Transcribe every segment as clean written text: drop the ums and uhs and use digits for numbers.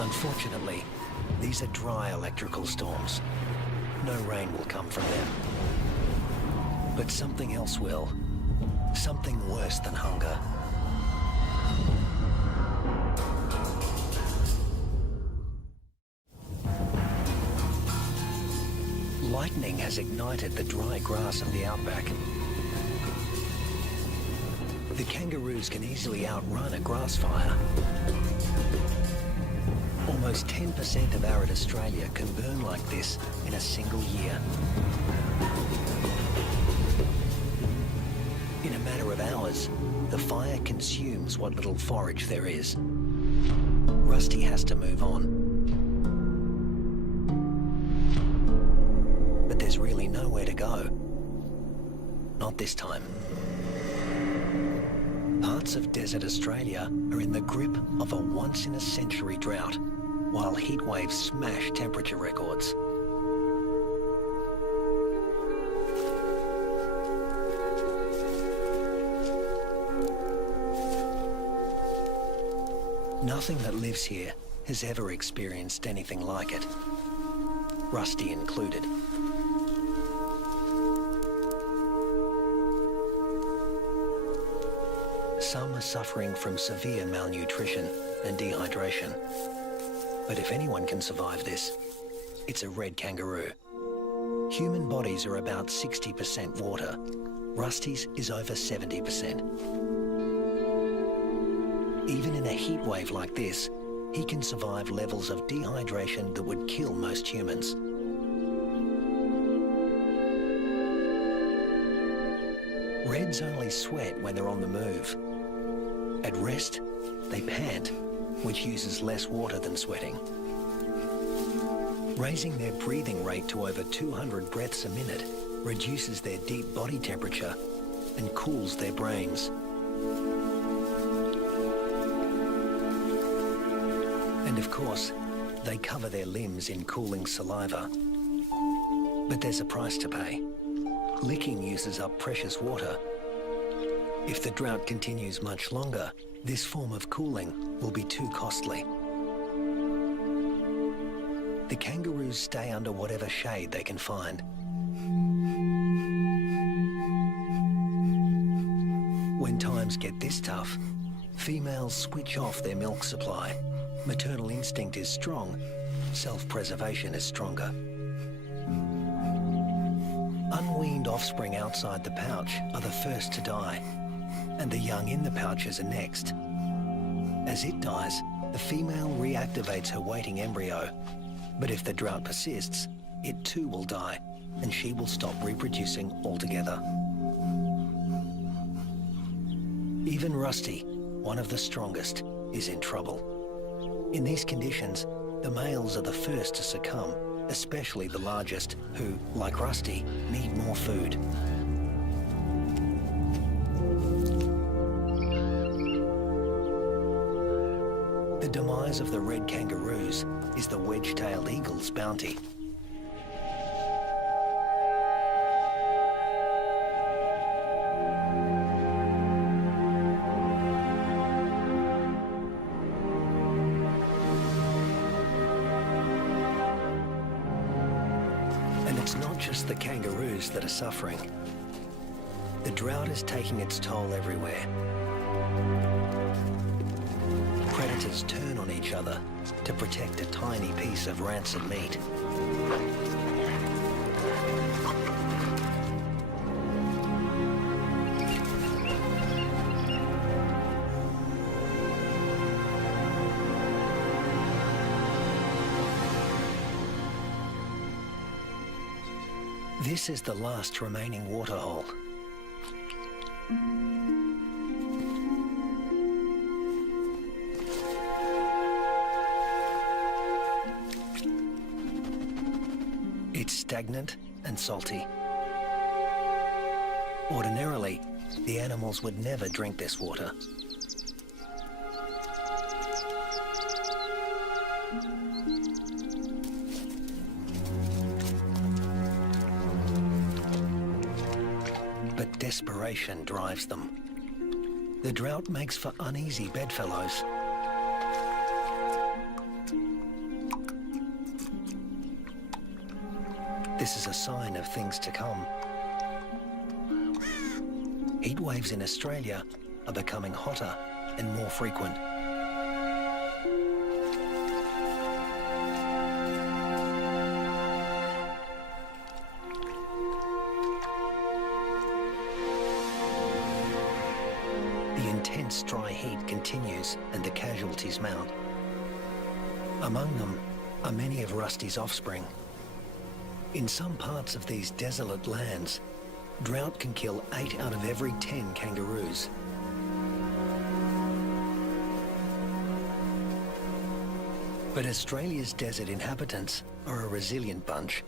Unfortunately, these are dry electrical storms. No rain will come from them. But something else will. Something worse than hunger. Lightning has ignited the dry grass of the outback. The kangaroos can easily outrun a grass fire. Almost 10% of arid Australia can burn like this in a single year. In a matter of hours, the fire consumes what little forage there is. Rusty has to move on. But there's really nowhere to go. Not this time. Parts of desert Australia are in the grip of a once-in-a-century drought, while heat waves smash temperature records. Nothing that lives here has ever experienced anything like it, Rusty included. Some are suffering from severe malnutrition and dehydration. But if anyone can survive this, it's a red kangaroo. Human bodies are about 60% water. Rusty's is over 70%. Even in a heat wave like this, he can survive levels of dehydration that would kill most humans. Reds only sweat when they're on the move. At rest, they pant, which uses less water than sweating. Raising their breathing rate to over 200 breaths a minute reduces their deep body temperature and cools their brains. And of course, they cover their limbs in cooling saliva. But there's a price to pay. Licking uses up precious water. If the drought continues much longer, this form of cooling will be too costly. The kangaroos stay under whatever shade they can find. When times get this tough, females switch off their milk supply. Maternal instinct is strong, self-preservation is stronger. Unweaned offspring outside the pouch are the first to die, and the young in the pouches are next. As it dies, the female reactivates her waiting embryo. But if the drought persists, it too will die, and she will stop reproducing altogether. Even Rusty, one of the strongest, is in trouble. In these conditions, the males are the first to succumb, especially the largest, who, like Rusty, need more food. The demise of the red kangaroos is the wedge-tailed eagle's bounty. And it's not just the kangaroos that are suffering. The drought is taking its toll everywhere. Predators turn on each other to protect a tiny piece of rancid meat. This is the last remaining waterhole. It's stagnant and salty. Ordinarily, the animals would never drink this water. But desperation drives them. The drought makes for uneasy bedfellows. This is a sign of things to come. Heat waves in Australia are becoming hotter and more frequent. The intense dry heat continues and the casualties mount. Among them are many of Rusty's offspring. In some parts of these desolate lands, drought can kill 8 out of every 10 kangaroos. But Australia's desert inhabitants are a resilient bunch.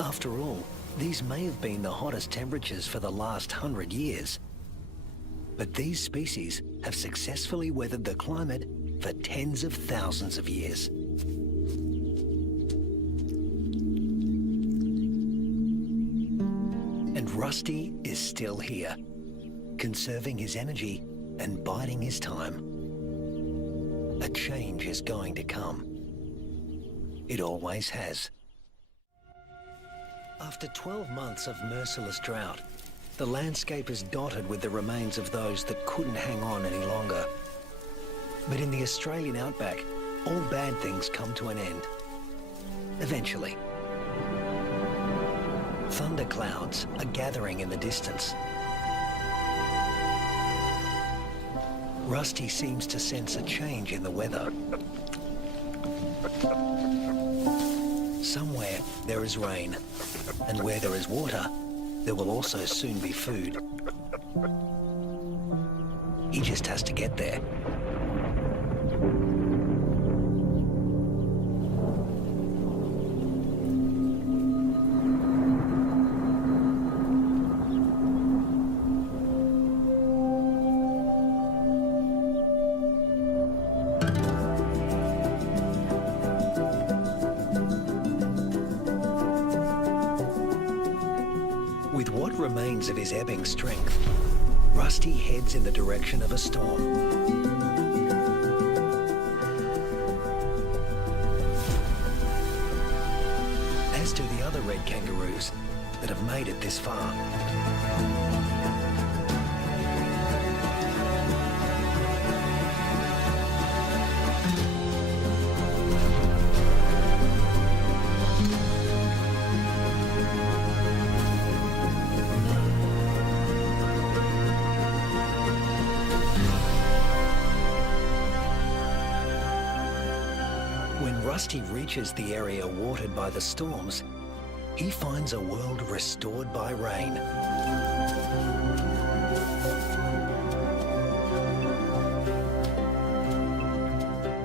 After all, these may have been the hottest temperatures for the last 100 years. But these species have successfully weathered the climate for tens of thousands of years. And Rusty is still here, conserving his energy and biding his time. A change is going to come. It always has. After 12 months of merciless drought, the landscape is dotted with the remains of those that couldn't hang on any longer. But in the Australian outback, all bad things come to an end. Eventually. Thunderclouds are gathering in the distance. Rusty seems to sense a change in the weather. Somewhere there is rain, and where there is water, there will also soon be food. He just has to get there. With what remains of his ebbing strength, Rusty heads in the direction of a storm. As do the other red kangaroos that have made it this far. When Rusty reaches the area watered by the storms, he finds a world restored by rain.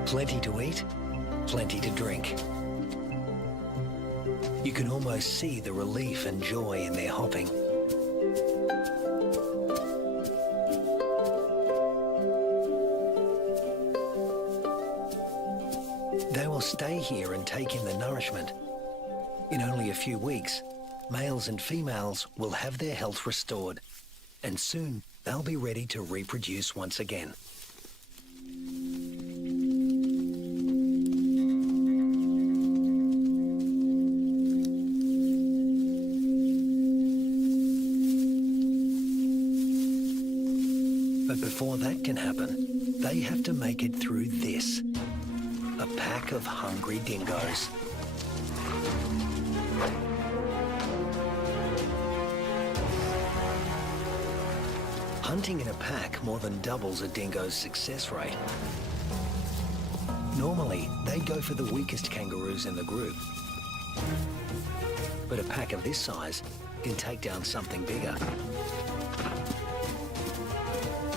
Plenty to eat, plenty to drink. You can almost see the relief and joy in their hopping. They will stay here and take in the nourishment. In only a few weeks, males and females will have their health restored, and soon they'll be ready to reproduce once again. But before that can happen, they have to make it through this. A pack of hungry dingoes. Hunting in a pack more than doubles a dingo's success rate. Normally, they go for the weakest kangaroos in the group. But a pack of this size can take down something bigger.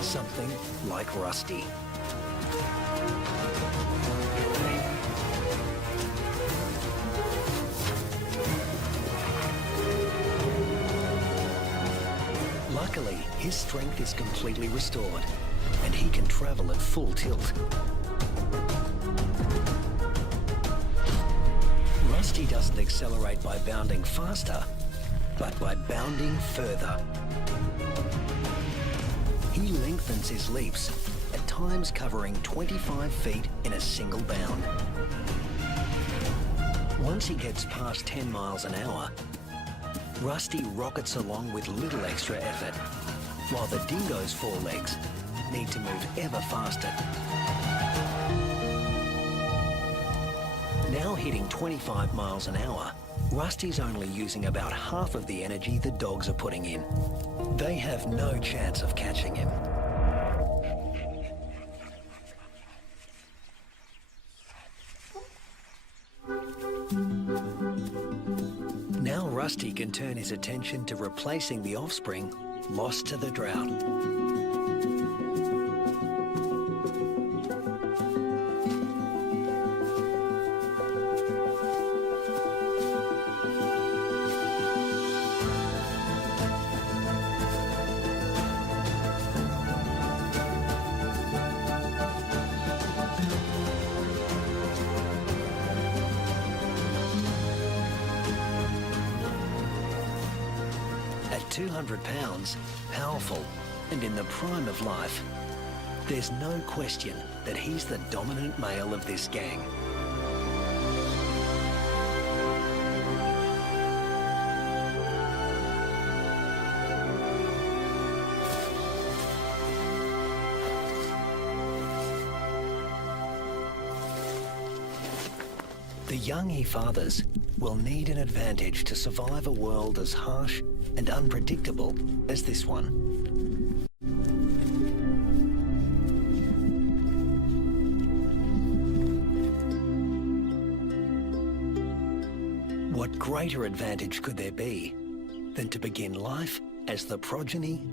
Something like Rusty. Luckily, his strength is completely restored, and he can travel at full tilt. Rusty doesn't accelerate by bounding faster, but by bounding further. He lengthens his leaps, at times covering 25 feet in a single bound. One once he gets past 10 miles an hour, Rusty rockets along with little extra effort, while the dingo's forelegs need to move ever faster. Now hitting 25 miles an hour, Rusty's only using about half of the energy the dogs are putting in. They have no chance of catching him. Now Rusty can turn his attention to replacing the offspring lost to the drought. At 200 pounds, powerful, and in the prime of life, there's no question that he's the dominant male of this gang. The young he fathers will need an advantage to survive a world as harsh and unpredictable as this one. What greater advantage could there be than to begin life as the progeny